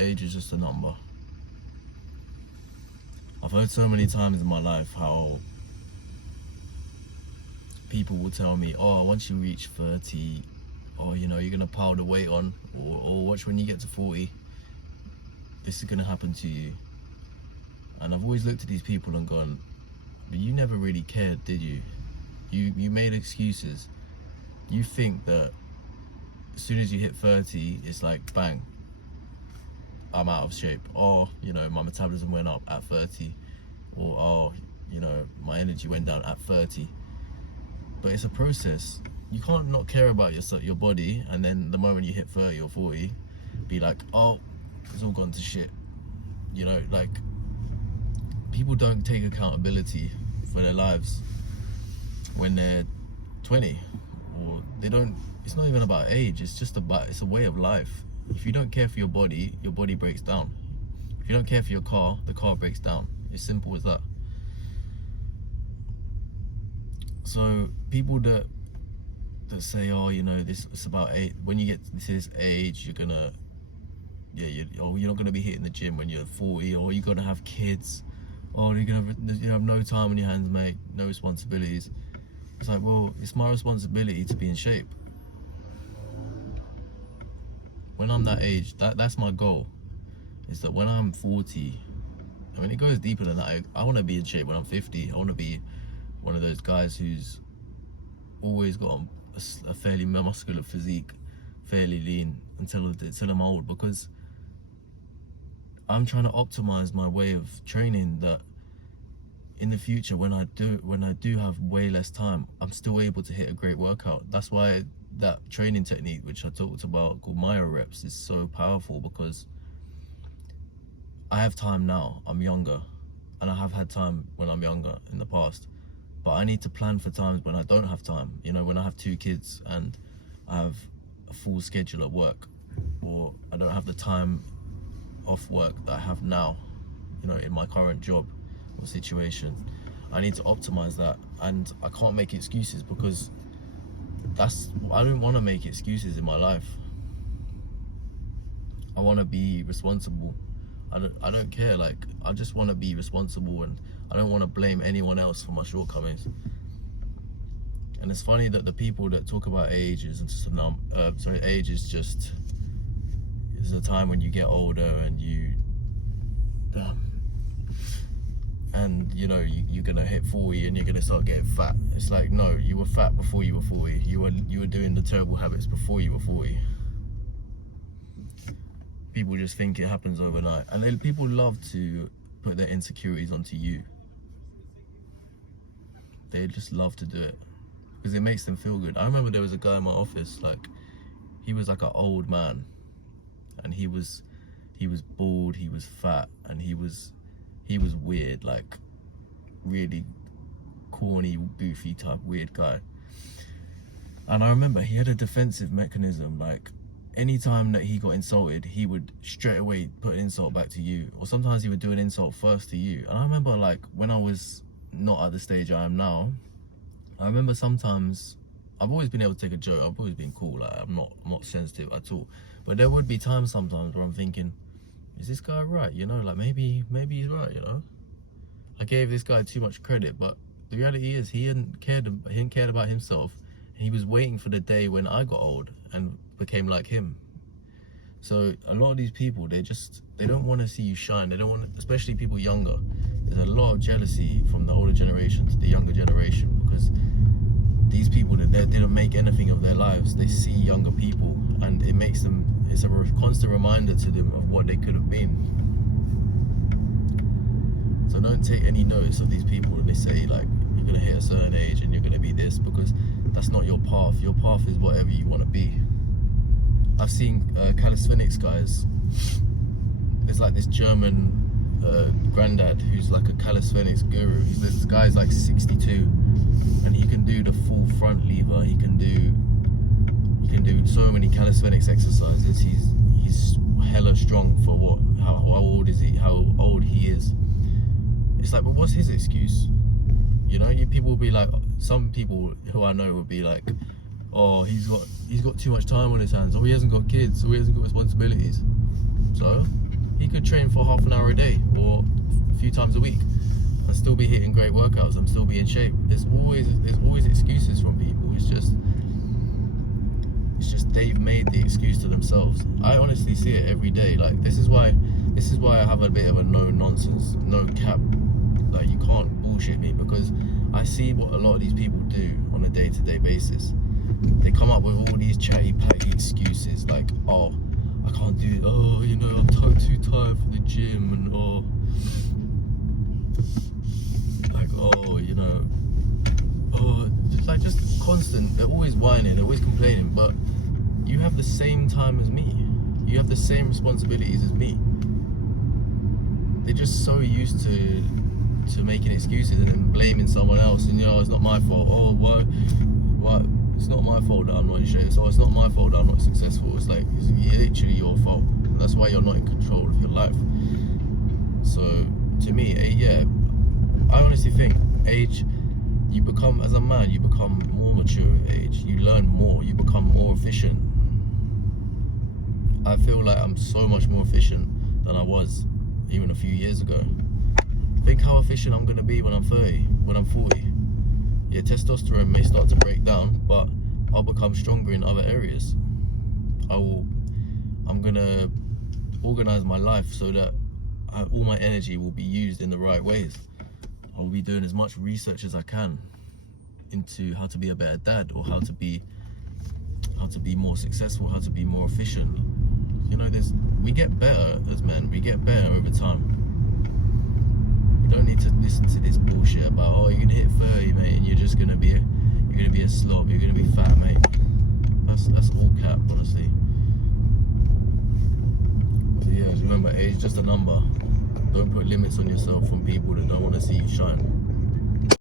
age is just a number. I've heard so many times in my life how people will tell me, oh, once you reach 30, or you know, you're gonna pile the weight on, or watch when you get to 40, this is gonna happen to you. And I've always looked at these people and gone, but you never really cared, did you? You made excuses. You think that as soon as you hit 30, it's like bang, I'm out of shape, or you know, my metabolism went up at 30, or oh, you know, my energy went down at 30. But it's a process. You can't not care about your body, and then the moment you hit 30 or 40, be like, oh, it's all gone to shit. You know, like, people don't take accountability for their lives when they're 20, or they don't. It's not even about age. It's just about, it's a way of life. If you don't care for your body breaks down. If you don't care for your car, the car breaks down. It's simple as that. So people that say, oh, you know, this, it's about age. When you get to this age, you're gonna, you're not gonna be hitting the gym when you're 40, or you're gonna have kids, or you have no time on your hands, mate, no responsibilities. It's like, well, it's my responsibility to be in shape. When I'm that age, that's my goal. Is that when I'm 40, I mean, it goes deeper than that. I want to be in shape when I'm 50. I want to be one of those guys who's always got a fairly muscular physique, fairly lean until I'm old, because I'm trying to optimize my way of training, that in the future, when I do have way less time, I'm still able to hit a great workout. That's why that training technique which I talked about called myo reps is so powerful, because I have time now. I'm younger, and I have had time when I'm younger in the past, but I need to plan for times when I don't have time. You know, when I have 2 kids and I have a full schedule at work, or I don't have the time off work that I have now, you know, in my current job or situation. I need to optimize that, and I can't make excuses, because I don't want to make excuses in my life. I want to be responsible. I don't care, like, I just want to be responsible, and I don't want to blame anyone else for my shortcomings. And it's funny that the people that talk about age is age is just, it's a time when you get older and and you know, you're gonna hit 40 and you're gonna start getting fat. It's like, no, you were fat before you were 40. You were doing the terrible habits before you were 40. People just think it happens overnight, and then people love to put their insecurities onto you. They just love to do it because it makes them feel good. I remember there was a guy in my office, like, he was like an old man, and he was bald, he was fat, and he was weird, like really corny, goofy type weird guy. And I remember he had a defensive mechanism, like anytime that he got insulted, he would straight away put an insult back to you, or sometimes he would do an insult first to you. And I remember, like, when I was not at the stage I am now, I remember sometimes, I've always been able to take a joke, I've always been cool, like I'm not sensitive at all, but there would be times sometimes where I'm thinking, is this guy right? You know, like maybe he's right, you know? I gave this guy too much credit, but the reality is he hadn't cared about himself. He was waiting for the day when I got old and became like him. So a lot of these people, they don't want to see you shine. They don't want, especially people younger. There's a lot of jealousy from the older generation to the younger generation, because these people that didn't make anything of their lives, they see younger people, and it makes them, it's a constant reminder to them of what they could have been. So don't take any notice of these people when they say, like, you're gonna hit a certain age and you're gonna be this, because that's not your path. Your path is whatever you want to be. I've seen calisthenics guys. There's like this German granddad who's like a calisthenics guru. This guy's like 62, and he can do the full front lever. He can do so many calisthenics exercises. He's hella strong for how old is he? How old he is? It's like, but what's his excuse? You know, people will be like, some people who I know will be like, oh, he's got too much time on his hands, or he hasn't got kids, or he hasn't got responsibilities. So could train for half an hour a day or a few times a week and still be hitting great workouts and still be in shape. There's always excuses from people. It's just they've made the excuse to themselves. I honestly see it every day. Like, this is why I have a bit of a no nonsense, no cap. Like, you can't bullshit me, because I see what a lot of these people do on a day-to-day basis. They come up with all these chatty patty excuses like, oh, I can't do it. Oh, you know, I'm too tired for the gym, and oh, like, oh, you know, oh, like, just constant. They're always whining, they're always complaining, but you have the same time as me. You have the same responsibilities as me. They're just so used to making excuses and then blaming someone else, and, you know, it's not my fault. Oh, why? It's not my fault that I'm not in shape. So it's not my fault that I'm not successful. It's like, it's literally your fault. That's why you're not in control of your life. So to me, yeah, I honestly think age, you become, as a man, you become more mature with age. You learn more. You become more efficient. I feel like I'm so much more efficient than I was even a few years ago. Think how efficient I'm gonna be when I'm 30, when I'm 40. Yeah, testosterone may start to break down, but I'll become stronger in other areas. I'm gonna organize my life so that all my energy will be used in the right ways. I'll be doing as much research as I can into how to be a better dad, or how to be more successful, how to be more efficient. You know, we get better as men. We get better over time. We don't need to listen to this bullshit about, oh, you're gonna hit 30, mate, and you're gonna be a slob. You're gonna be fat, mate. That's all cap, honestly. So yeah, remember, age is just a number. Don't put limits on yourself from people that don't want to see you shine.